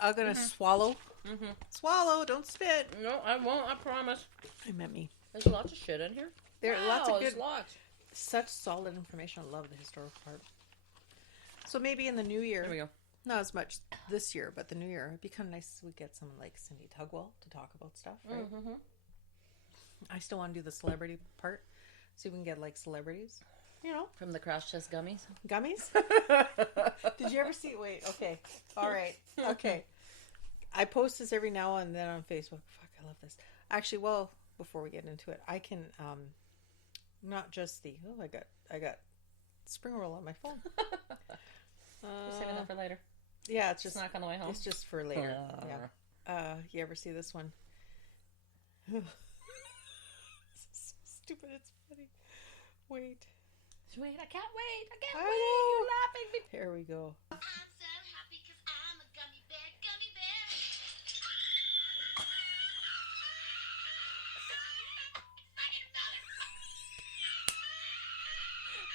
I'm gonna swallow. Swallow, don't spit. No, I won't. I promise. I meant me. There's lots of shit in here. There are lots of good, lots. such solid information. I love the historical part. So maybe in the new year, There we go. not as much this year, but the new year, it'd be kind of nice if we get someone like Cindy Tugwell to talk about stuff, right? I still want to do the celebrity part. See if we can get like celebrities, you know, From the crash test gummies. gummies. Did you ever see? Wait, okay, all right, okay. I post this every now and then on Facebook. Fuck, I love this. Actually, well, before we get into it, I can not just the I got spring roll on my phone. We're saving that for later. Yeah, it's just Snack on the way home. It's just for later. Yeah. You ever see this one? This is so stupid. It's funny. Wait. Wait, I can't wait. I can't I wait. know. You're laughing me. Here we go. I'm so happy because I'm a gummy bear, gummy bear.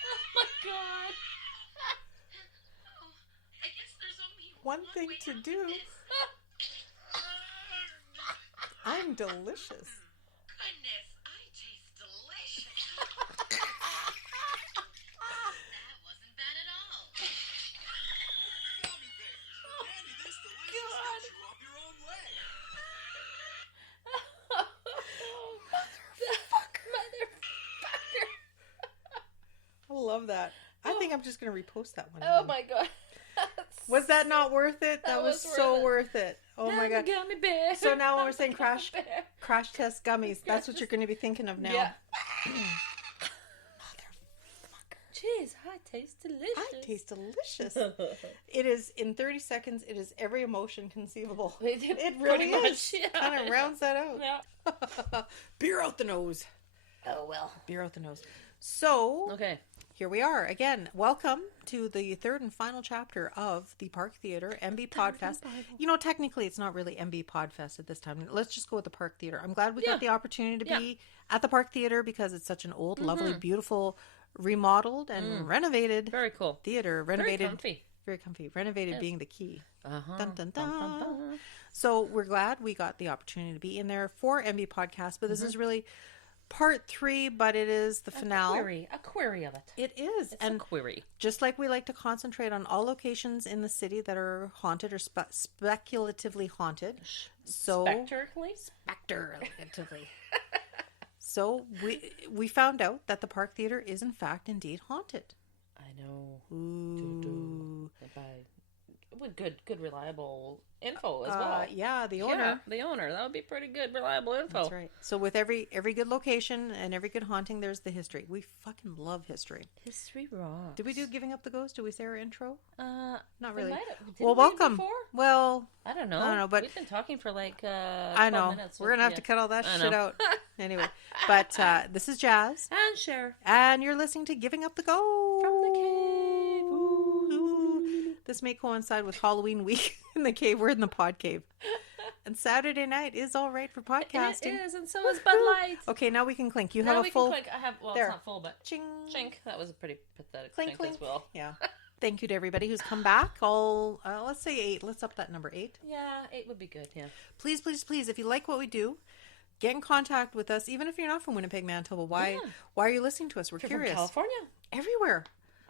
Oh my god. Oh, I guess there's only One thing way to out of do. this. I'm delicious. Goodness, I taste delicious. That wasn't bad at all. Gummy bears. Candy this delicious gets you up your own way. Motherfucker. I love that. I think I'm just gonna repost that one. Oh again. my god. Was that not worth it? That was so worth it. Oh my god. Gummy bear. So now when we're saying crash Bear. test gummies, that's what you're going to be thinking of now. Yeah. Jeez, I taste delicious. I taste delicious. It is in 30 seconds. It is every emotion conceivable. It really Pretty is. much, yeah. Kind of rounds that out. Yeah. Beer out the nose. Oh well. Beer out the nose. So Okay. here we are again. Welcome to the third and final chapter of the Park Theatre MB Podfest. You know, technically, it's not really MB Podfest at this time. Let's just go with the Park Theatre. I'm glad we got the opportunity to be at the Park Theatre because it's such an old, lovely, beautiful, remodeled and renovated Very cool. theater. Renovated, Very comfy. very comfy. Renovated being the key. Uh-huh. Dun, dun, dun. So we're glad we got the opportunity to be in there for MB Podcast, but this is really part 3, but it is the finale. A query of it. It is. It's And a query. just like we like to concentrate on all locations in the city that are haunted or speculatively haunted. So speculatively. So we found out that the Park Theatre is in fact indeed haunted. I know. Ooh. With good reliable info as well. Yeah, the owner. Yeah, the owner. That would be pretty good reliable info. That's right. So with every good location and every good haunting, there's the history. We fucking love history. History rocks. Did we do Giving Up the Ghost? Did we say our intro? Not really. Well, Welcome. Well, I don't know, but we've been talking for like 12 minutes. We're gonna have to cut all that I shit know. out. Anyway, but this is Jas, And Sher and you're listening to Giving Up the Ghost from the cave. Ooh. This may coincide with Halloween week in the cave. We're in the pod cave, and Saturday night is all right for podcasting. It is, and so is Bud Light. Okay, now we can clink. You Now have we a full. can clink. I have. Well, There. it's not full, but Ching. chink. That was a pretty pathetic Clink, chink clink. as well. Yeah. Thank you to everybody who's come back. All let's say 8. Let's up that number 8. Yeah, 8 would be good. Yeah. Please, please, please, if you like what we do, get in contact with us. Even if you're not from Winnipeg, Manitoba, why are you listening to us? We're If you're curious. from California. Everywhere,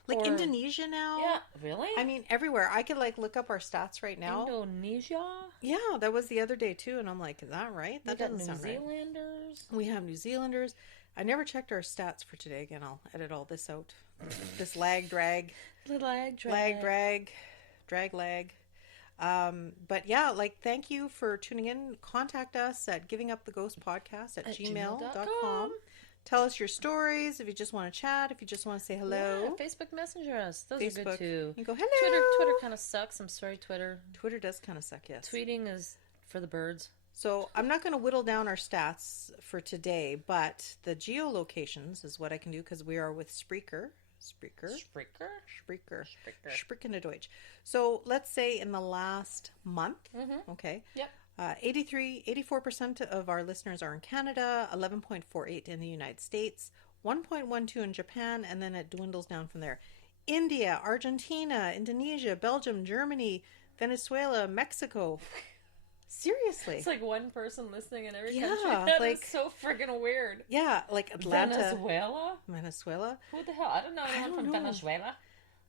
like Or- Indonesia now. Yeah. Really? I mean, everywhere. I could like look up our stats right now. Indonesia. Yeah, that was the other day too, and I'm like, is that right? That We got doesn't New sound right. Zealanders. We have New Zealanders. I never checked our stats for today. Again, I'll edit all this out. This lag, drag. Lag, Lag. But yeah, like, thank you for tuning in. Contact us at givinguptheghostpodcast at gmail.com. Tell us your stories if you just want to chat, if you just want to say hello. Yeah, Facebook Messenger us. Those are Facebook. good too. You go, hello. Twitter kind of sucks. I'm sorry, Twitter. Twitter does kind of suck, yes. Tweeting is for the birds. So I'm not going to whittle down our stats for today, but the geolocations is what I can do because we are with Spreaker. Spreaker Deutsch. So let's say in the last month, okay. Yep. 84% of our listeners are in Canada, 11.48 in the United States, 1.12 in Japan, and then it dwindles down from there. India, Argentina, Indonesia, Belgium, Germany, Venezuela, Mexico. Seriously. It's like one person listening in every Yeah, country. That like- is so friggin' weird. Yeah, like Atlanta. Venezuela? Venezuela. Who the hell? I don't know anyone don't from know. Venezuela.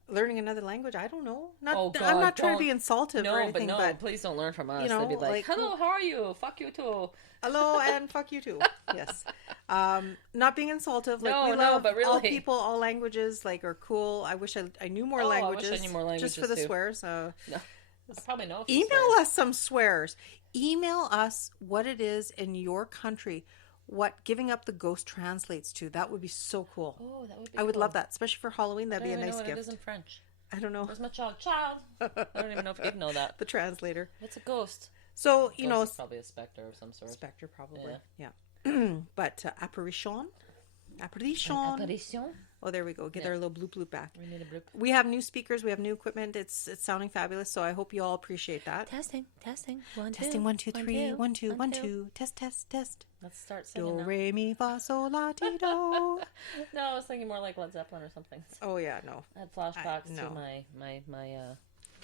Learning another language, I don't know. Not, Oh, I'm God, not trying to don't. be insultive or anything, but please don't learn from us. you know, They'd be like, like- hello, how are you? Fuck you too. hello and fuck you too. Yes. Not being insultive. Like, No, we no, love but really. all people, all languages, like, are cool. I wish I knew more Oh, I wish I languages. knew more Just for languages, the too. swears. No, I probably know. a few Email swears. us some swears. Email us what it is in your country, what giving up the ghost translates to. That would be so cool. Oh, that would be I would cool. love that, especially for Halloween. That'd I be a don't even nice know what it is gift. in French. I don't know. Where's my child? I don't even know if you'd know that. The translator. What's a ghost? So, you Ghost know, is probably a specter of some sort. spectre probably. Yeah. But apparition. Apparition. Apparition? Oh, there we go. Get our little bloop bloop back. We need a bloop. We have new speakers. We have new equipment. It's sounding fabulous. So I hope you all appreciate that. Testing. One, Testing 1 2 3 1 2 1 2. Test test test. Let's start Do singing now. re mi fa sol la ti do. No, I was thinking more like Led Zeppelin or something. Oh yeah, no. I had flashbacks no. to my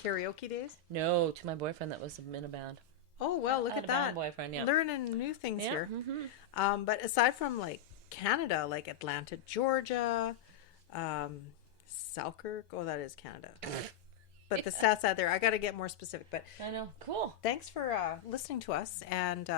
Karaoke days. no, to my boyfriend that was in a band. Oh well, look I had at a band that. boyfriend, yeah. Learning new things Yeah, here. mm-hmm. But aside from like Canada, like Atlanta, Georgia, Selkirk. Oh, that is Canada. But the stats out there, I got to get more specific. But I know. Cool. thanks for listening to us. And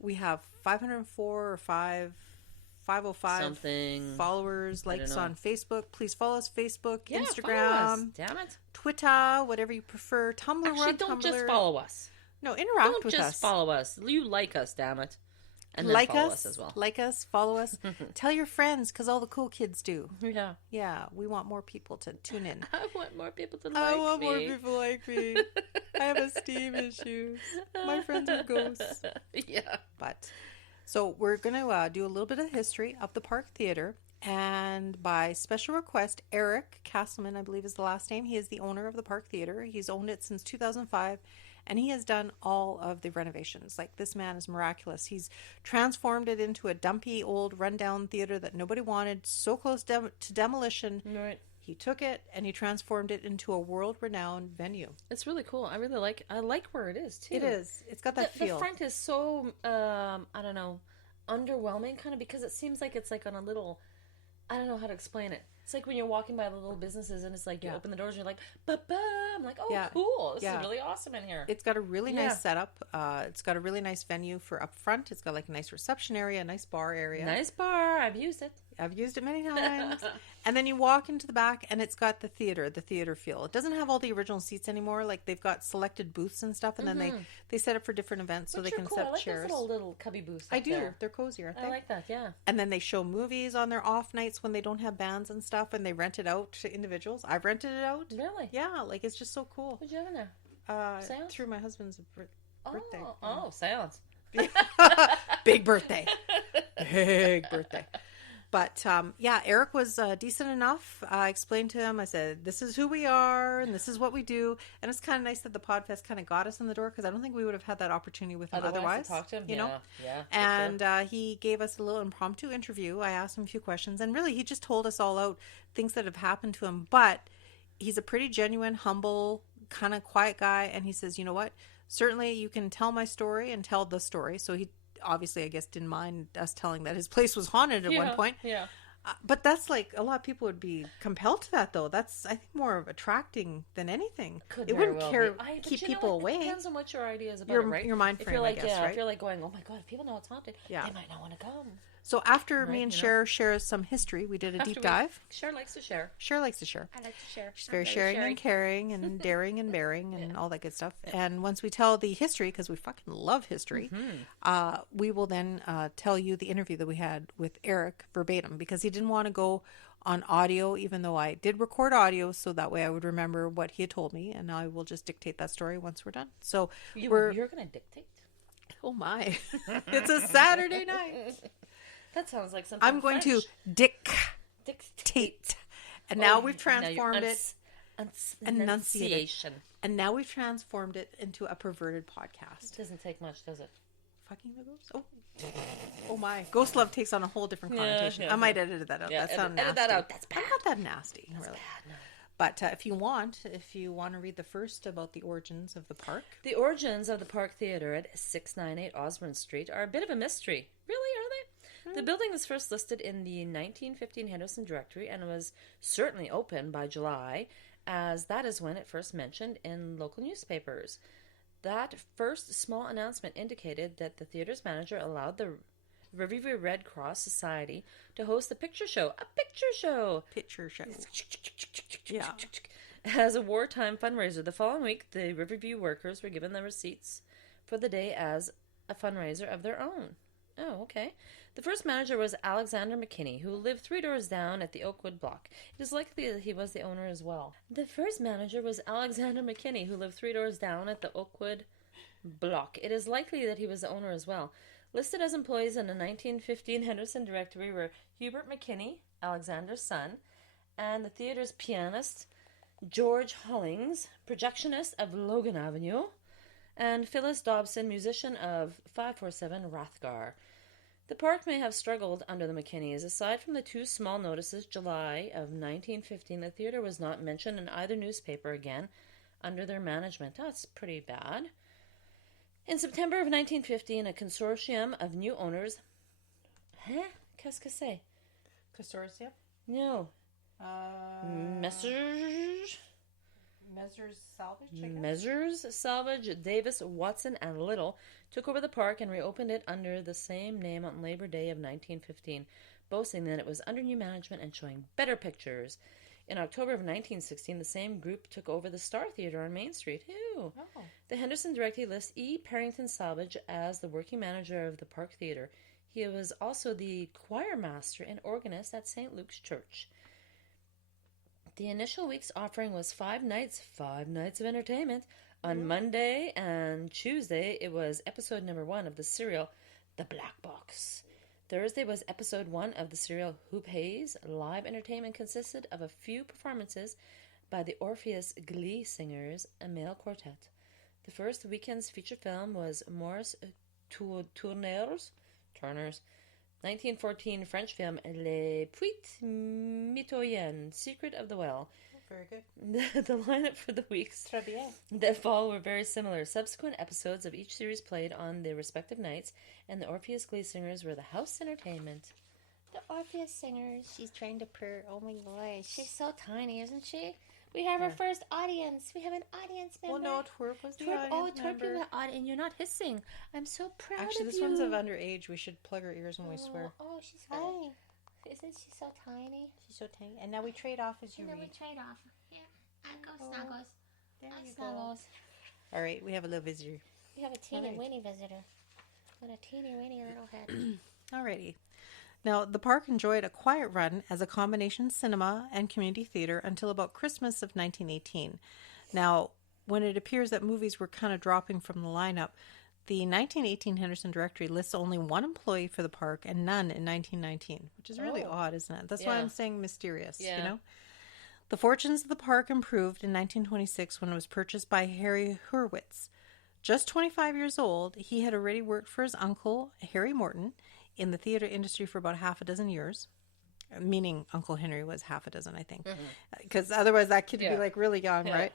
we have 504 or 505 Something. followers, likes know. on Facebook. Please follow us Facebook, Yeah, Instagram, follow us. Damn it. Twitter, whatever you prefer. Tumblr, we're Actually, on don't Tumblr. just follow us. No, interact Don't with just us. follow us. You like us, damn it. And then Like follow us, us as well. like us, follow us. Tell your friends, because all the cool kids do. Yeah. Yeah, we want more people to tune in. I want more people to like I want me. more people like me. I have esteem issues. My friends are ghosts. Yeah. But so we're going to do a little bit of history of the Park Theatre. And by special request, Eric Casselman, I believe is the last name. He is the owner of the Park Theatre. He's owned it since 2005. And he has done all of the renovations. Like, this man is miraculous. He's transformed it into a dumpy, old, rundown theater that nobody wanted, so close to demolition. Right. He took it and he transformed it into a world-renowned venue. It's really cool. I like where it is too. It is. It's got that feel. The front is so I don't know, underwhelming kind of, because it seems like it's like on a little, I don't know how to explain it. It's like when you're walking by the little businesses and it's like you open the doors and you're like, ba-ba. I'm like, oh, Yeah. cool. This Yeah. is really awesome in here. It's got a really Yeah. nice setup. It's got a really nice venue for up front. It's got like a nice reception area, a nice bar area. Nice bar. I've used it. I've used it many times. And then you walk into the back and it's got the theater feel. It doesn't have all the original seats anymore. Like, they've got selected booths and stuff, and then they set up for different events so Which they are can cool. set I up like chairs. those little cubby booths. I up do. there. They're cozy, aren't they? I like that. Yeah. And then they show movies on their off nights when they don't have bands and stuff, and they rent it out to individuals. I've rented it out. Really? Yeah, like, it's just so cool. What'd you have in there? Seance? Through my husband's birthday. Oh, seance. Big birthday. Big birthday. But yeah, Eric was decent enough. I explained to him, I said, this is who we are and this is what we do. And it's kind of nice that the Podfest kind of got us in the door, because I don't think we would have had that opportunity with him otherwise. to talk to him. You know? Yeah. And he gave us a little impromptu interview. I asked him a few questions, and really he just told us all out things that have happened to him. But he's a pretty genuine, humble, kind of quiet guy. And he says, you know what? Certainly you can tell my story and tell the story. So he obviously, I guess, didn't mind us telling that his place was haunted at one point. Yeah. But that's like, a lot of people would be compelled to that, though. That's, I think, more of attracting than anything. Could It very wouldn't well care be. keep But you know people what? away. It depends on what your idea is about Your- it, right? your mind if frame, you're like, I guess, right? if you're like going, oh my god, if people know it's haunted, Yeah. they might not want to come. So after Right, me and you know. Cher share some history, we did a deep dive. Cher likes to share. Cher likes to share. I like to share. She's very sharing and caring and daring and bearing and all that good stuff. And once we tell the history, because we fucking love history, we will then tell you the interview that we had with Eric verbatim, because he didn't want to go on audio, even though I did record audio, so that way I would remember what he had told me, and I will just dictate that story once we're done. So You're going to dictate? oh my, it's a Saturday night. That sounds like something I'm going French. to dictate. And now we've transformed it. Enunciation. And now we've transformed it into a perverted podcast. It doesn't take much, does it? Fucking the ghost? Oh my. Ghost love takes on a whole different connotation. yeah, I might edit that out. Yeah, That sounds edit nasty. that out. That's bad. I'm not that nasty, really. Bad, no. But if you want to read the first about the origins of the park. The origins of the Park Theatre at 698 Osborne Street are a bit of a mystery. Really, are they? The building was first listed in the 1915 Henderson Directory and was certainly open by July, as that is when it first mentioned in local newspapers. That first small announcement indicated that the theatre's manager allowed the Riverview Red Cross Society to host a picture show. A picture show! Picture show. Yeah. As a wartime fundraiser. The following week, the Riverview workers were given the receipts for the day as a fundraiser of their own. Oh, okay. The first manager was Alexander McKinney, who lived 3 doors down at the Oakwood block. It is likely that he was the owner as well. The first manager was Alexander McKinney, who lived 3 doors down at the Oakwood block. It is likely that he was the owner as well. Listed as employees in the 1915 Henderson Directory were Hubert McKinney, Alexander's son, and the theatre's pianist, George Hollings, projectionist of Logan Avenue, and Phyllis Dobson, musician of 547 Rathgar. The park may have struggled under the McKinneys. Aside from the 2 small notices, July of 1915, the theatre was not mentioned in either newspaper again under their management. That's pretty bad. In September of 1915, a consortium of new owners... Qu'est-ce que c'est? Consortium? No. Messrs. Salvage, I guess? Messrs. Salvage, Davis, Watson, and Little took over the park and reopened it under the same name on Labor Day of 1915, boasting that it was under new management and showing better pictures. In October of 1916, the same group took over the Star Theatre on Main Street. Ew. Oh. The Henderson Directory lists E. Parrington Salvage as the working manager of the Park Theatre. He was also the choir master and organist at St. Luke's Church. The initial week's offering was 5 nights of entertainment. On Monday and Tuesday, it was episode number 1 of the serial, The Black Box. Thursday was episode 1 of the serial Who Pays? Live entertainment consisted of a few performances by the Orpheus Glee Singers, a male quartet. The first weekend's feature film was Maurice Turner's 1914 French film Les Puits Mitoyennes, Secret of the Well. Very good. The lineup for the weeks Très bien. that fall were very similar. Subsequent episodes of each series played on their respective nights, and the Orpheus Glee Singers were the house entertainment. The Orpheus Singers. She's trying to purr. Oh my gosh. She's so tiny, isn't she? We have our first audience. We have an audience member. Well, no, Twerp was the Twerp, audience Twerp, member. you're the audience, and you're not hissing. I'm so proud Actually, of this you. one's of underage. We should plug our ears when we swear. Oh, she's hi. Isn't she so tiny? She's so tiny. And now we trade off as you And then we read. trade off. Here, I go snuggles. There I you go. snuggles. All right, we have a little visitor. We have a teeny Alright. weeny visitor. What a teeny weeny little head. Alrighty. Now, the park enjoyed a quiet run as a combination cinema and community theater until about Christmas of 1918. Now, when it appears that movies were kind of dropping from the lineup, the 1918 Henderson Directory lists only 1 employee for the park and none in 1919, which is really odd, isn't it? That's why Yeah. I'm saying mysterious, Yeah. you know? The fortunes of the park improved in 1926 when it was purchased by Harry Hurwitz. Just 25 years old, he had already worked for his uncle, Harry Morton, in the theater industry for about half a dozen years. Meaning Uncle Henry was half a dozen, I think. Because otherwise that kid would be like really young, right?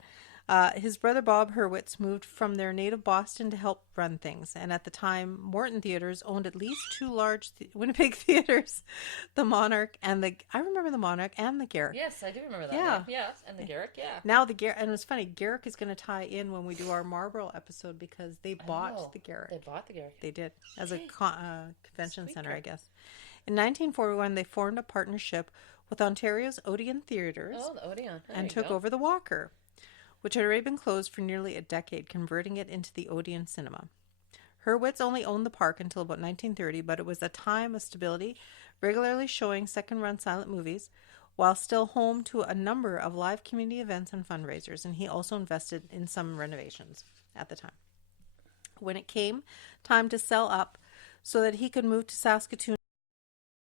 His brother Bob Hurwitz moved from their native Boston to help run things. And at the time, Morton Theaters owned at least 2 large Winnipeg theaters, the Monarch and the... I remember the Monarch and the Garrick. Yes, I do remember that. Yeah. Name. Yes, and the Garrick, yeah. Now the Garrick... And it was funny, Garrick is going to tie in when we do our Marlborough episode because they bought the Garrick. They bought the Garrick. They did, as a convention center, I guess. In 1941, they formed a partnership with Ontario's Odeon Theatres Oh, the Odeon. There and you took go. over the Walker, which had already been closed for nearly a decade, converting it into the Odeon Cinema. Hurwitz only owned the park until about 1930, but it was a time of stability, regularly showing second-run silent movies, while still home to a number of live community events and fundraisers, and he also invested in some renovations at the time. When it came time to sell up so that he could move to Saskatoon